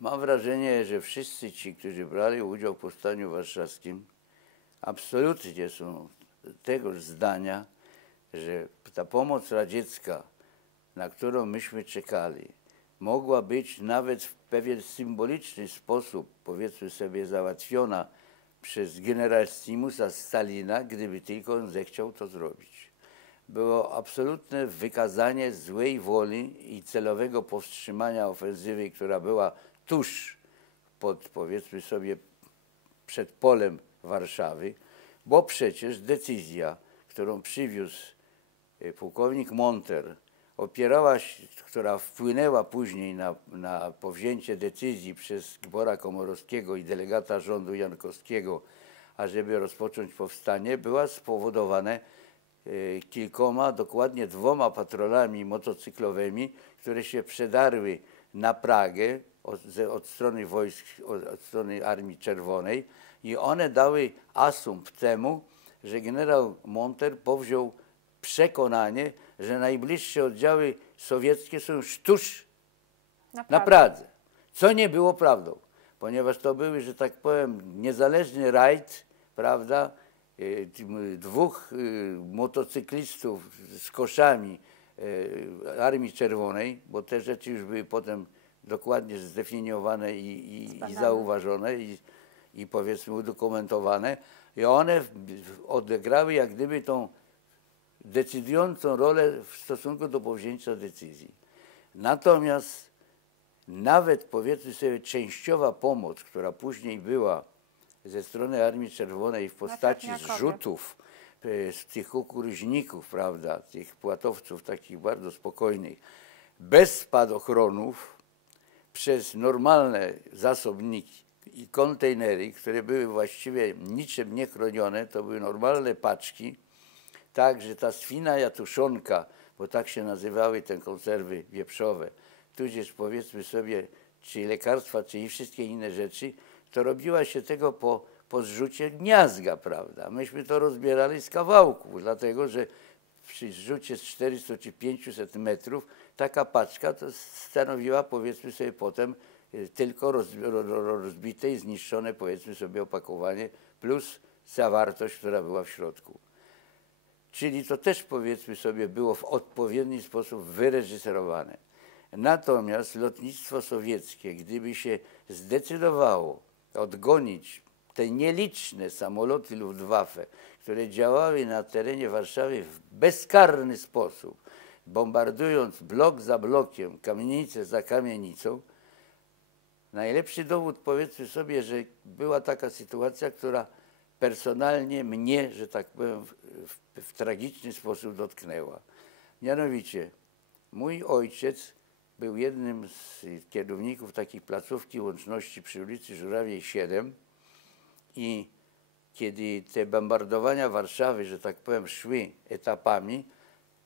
Mam wrażenie, że wszyscy ci, którzy brali udział w Powstaniu Warszawskim, absolutnie są tegoż zdania, że ta pomoc radziecka, na którą myśmy czekali, mogła być nawet w pewien symboliczny sposób, powiedzmy sobie, załatwiona przez generalssimusa Stalina, gdyby tylko on zechciał to zrobić. Było absolutne wykazanie złej woli i celowego powstrzymania ofensywy, która była tuż pod, powiedzmy sobie, przed polem Warszawy, bo przecież decyzja, którą przywiózł e, pułkownik Monter, opierała się, która wpłynęła później na, na powzięcie decyzji przez Gbora Komorowskiego i delegata rządu Jankowskiego, ażeby rozpocząć powstanie, była spowodowana e, kilkoma, dokładnie dwoma patrolami motocyklowymi, które się przedarły na Pragę od, od strony wojsk, od, od strony Armii Czerwonej i one dały asumpt temu, że generał Monter powziął przekonanie, że najbliższe oddziały sowieckie są już tuż na, na Pradze. Co nie było prawdą, ponieważ to były, że tak powiem, niezależny rajd, prawda, e, dwóch e, motocyklistów z koszami Armii Czerwonej, bo te rzeczy już były potem dokładnie zdefiniowane i, i, i zauważone i, i powiedzmy udokumentowane. I one odegrały jak gdyby tą decydującą rolę w stosunku do powzięcia decyzji. Natomiast nawet powiedzmy sobie częściowa pomoc, która później była ze strony Armii Czerwonej w postaci zrzutów e, z tych kukuryźników, prawda, tych płatowców takich bardzo spokojnych, bez spadochronów, przez normalne zasobniki i kontenery, które były właściwie niczym nie chronione, to były normalne paczki, tak, że ta swina jatuszonka, bo tak się nazywały te konserwy wieprzowe, tudzież powiedzmy sobie, czy lekarstwa, czy i wszystkie inne rzeczy, to robiła się tego po, po zrzucie gniazga, prawda? Myśmy to rozbierali z kawałków, dlatego że przy zrzucie z 400 czy 500 metrów taka paczka to stanowiła powiedzmy sobie potem e, tylko roz, rozbite i zniszczone powiedzmy sobie opakowanie plus zawartość, która była w środku. Czyli to też powiedzmy sobie było w odpowiedni sposób wyreżyserowane. Natomiast lotnictwo sowieckie, gdyby się zdecydowało odgonić te nieliczne samoloty Luftwaffe, które działały na terenie Warszawy w bezkarny sposób, bombardując blok za blokiem, kamienicę za kamienicą, najlepszy dowód powiedzmy sobie, że była taka sytuacja, która personalnie mnie, że tak powiem, w, w, w tragiczny sposób dotknęła. Mianowicie, mój ojciec był jednym z kierowników takiej placówki łączności przy ulicy Żurawiej 7 i kiedy te bombardowania Warszawy, że tak powiem, szły etapami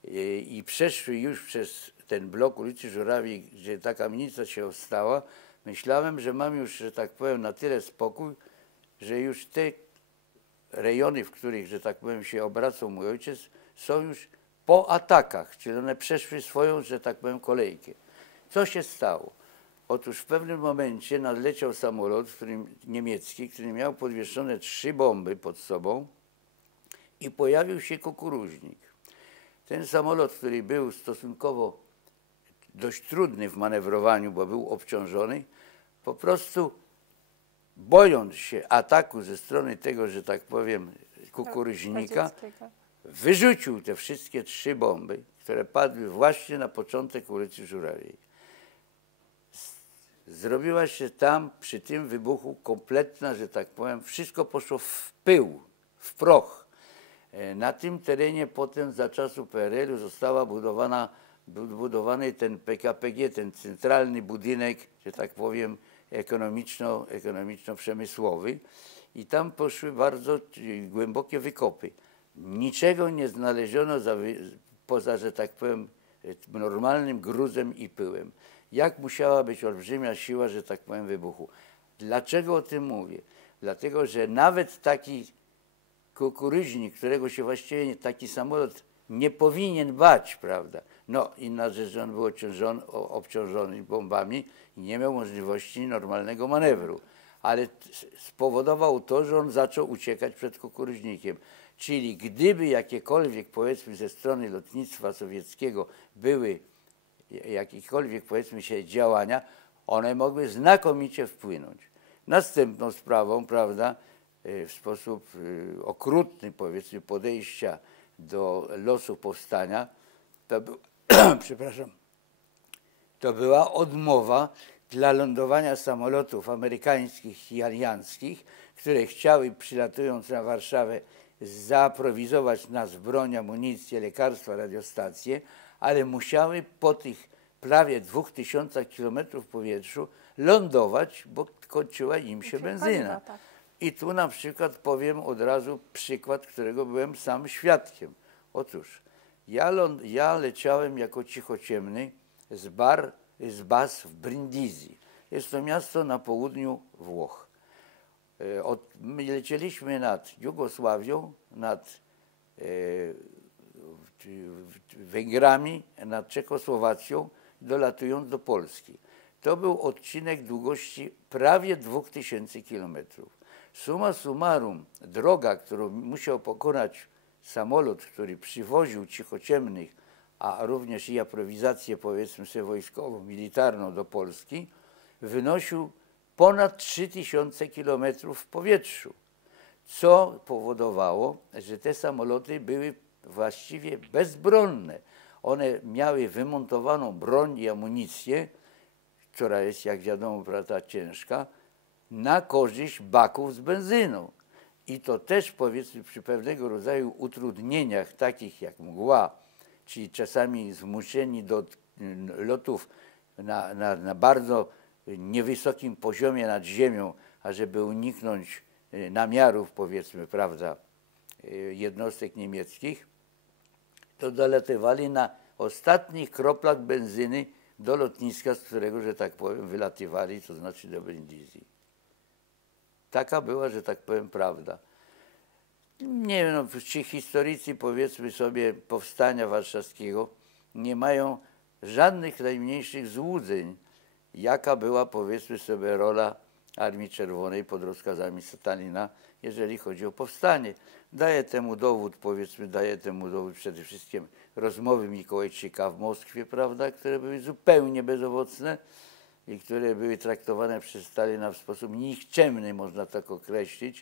i, i przeszły już przez ten blok ulicy Żurawiej, gdzie ta kamienica się stała, myślałem, że mam już, że tak powiem, na tyle spokój, że już te rejony, w których, że tak powiem, się obracał mój ojciec, są już po atakach, czyli one przeszły swoją, że tak powiem, kolejkę. Co się stało? Otóż w pewnym momencie nadleciał samolot którym, niemiecki, który miał podwieszone trzy bomby pod sobą i pojawił się kukuruźnik. Ten samolot, który był stosunkowo dość trudny w manewrowaniu, bo był obciążony, po prostu bojąc się ataku ze strony tego, że tak powiem, kukuryźnika, wyrzucił te wszystkie trzy bomby, które padły właśnie na początek ulicy Żurawiej. Zrobiła się tam przy tym wybuchu kompletna, że tak powiem, wszystko poszło w pył, w proch. E, na tym terenie potem za czasu PRL-u została budowana, budowany ten PKPG, ten centralny budynek, że tak powiem, ekonomiczno, ekonomiczno-przemysłowy i tam poszły bardzo głębokie wykopy. Niczego nie znaleziono za, poza, że tak powiem, normalnym gruzem i pyłem. Jak musiała być olbrzymia siła, że tak powiem, wybuchu. Dlaczego o tym mówię? Dlatego, że nawet taki kukuryźnik, którego się właściwie taki samolot nie powinien bać, prawda? No, inna rzecz, że on był obciążony, obciążony bombami i nie miał możliwości normalnego manewru. Ale spowodował to, że on zaczął uciekać przed kukuryźnikiem. Czyli gdyby jakiekolwiek, powiedzmy, ze strony lotnictwa sowieckiego były jakichkolwiek, powiedzmy się, działania, one mogły znakomicie wpłynąć. Następną sprawą, prawda, y, w sposób y, okrutny, powiedzmy, podejścia do losu powstania, to był, przepraszam, to była odmowa dla lądowania samolotów amerykańskich i alianckich, które chciały, przylatując na Warszawę, zaaprowizować nas broń, amunicję, lekarstwa, radiostacje, ale musiały po tych prawie 2000 kilometrów w powietrzu lądować, bo kończyła im się benzyna. paliwa, tak. I tu na przykład powiem od razu przykład, którego byłem sam świadkiem. Otóż ja, ląd, ja leciałem jako cichociemny z, bar, z baz w Brindisi. Jest to miasto na południu Włoch. E, Od, my lecieliśmy nad Jugosławią, nad e, Węgrami, nad Czechosłowacją, dolatując do Polski. To był odcinek długości prawie 2000 kilometrów. Summa summarum, droga, którą musiał pokonać samolot, który przywoził cichociemnych, a również i aprowizację, powiedzmy sobie, wojskową, militarną do Polski, wynosił ponad 3000 kilometrów w powietrzu co powodowało, że te samoloty były właściwie bezbronne. One miały wymontowaną broń i amunicję, która jest, jak wiadomo, prawda, ciężka, na korzyść baków z benzyną. I to też, powiedzmy, przy pewnego rodzaju utrudnieniach, takich jak mgła, czyli czasami zmuszeni do mm, lotów na, na, na bardzo niewysokim poziomie nad ziemią, ażeby uniknąć y, namiarów, powiedzmy, prawda, jednostek niemieckich, to dolatywali na ostatnich kroplach benzyny do lotniska, z którego, że tak powiem, wylatywali, to znaczy do Brindisi. Taka była, że tak powiem, prawda. Nie wiem, no, ci historycy, powiedzmy sobie, powstania warszawskiego nie mają żadnych najmniejszych złudzeń, jaka była, powiedzmy sobie, rola Armii Czerwonej pod rozkazami Stalina, jeżeli chodzi o powstanie. Daje temu dowód, powiedzmy, daje temu dowód przede wszystkim rozmowy Mikołajczyka w Moskwie, prawda, które były zupełnie bezowocne i które były traktowane przez Stalina w sposób nikczemny, można tak określić,